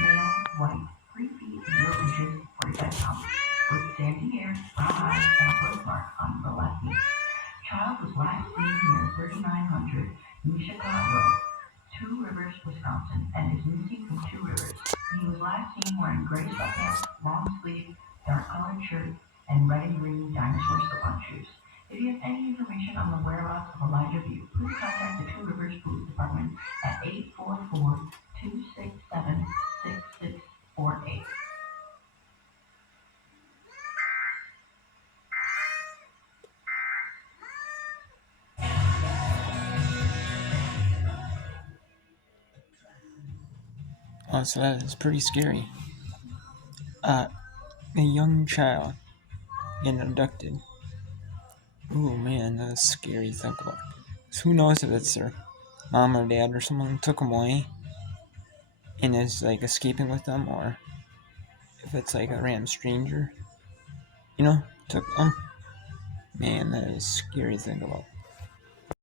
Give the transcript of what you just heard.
male, white, 3 feet 0 inches, 45 pounds, with sandy hair, brown eyes, and a birthmark on the left knee. Child was last seen near 3900 Mishaka Road, Two Rivers, Wisconsin, and is missing from Two Rivers. He was last seen wearing gray sweatpants, long sleeve, dark colored shirt, and red and green dinosaur slip-on shoes. If you have any information on the whereabouts of Elijah View, please contact the Two Rivers Police Department at 844-267-6648. Oh, so that is pretty scary. A young child getting abducted. Ooh, man, that is scary to think about. So who knows if it's their mom or dad or someone took them away and is like escaping with them, or if it's like a random stranger, took them. Man, that is scary to think about.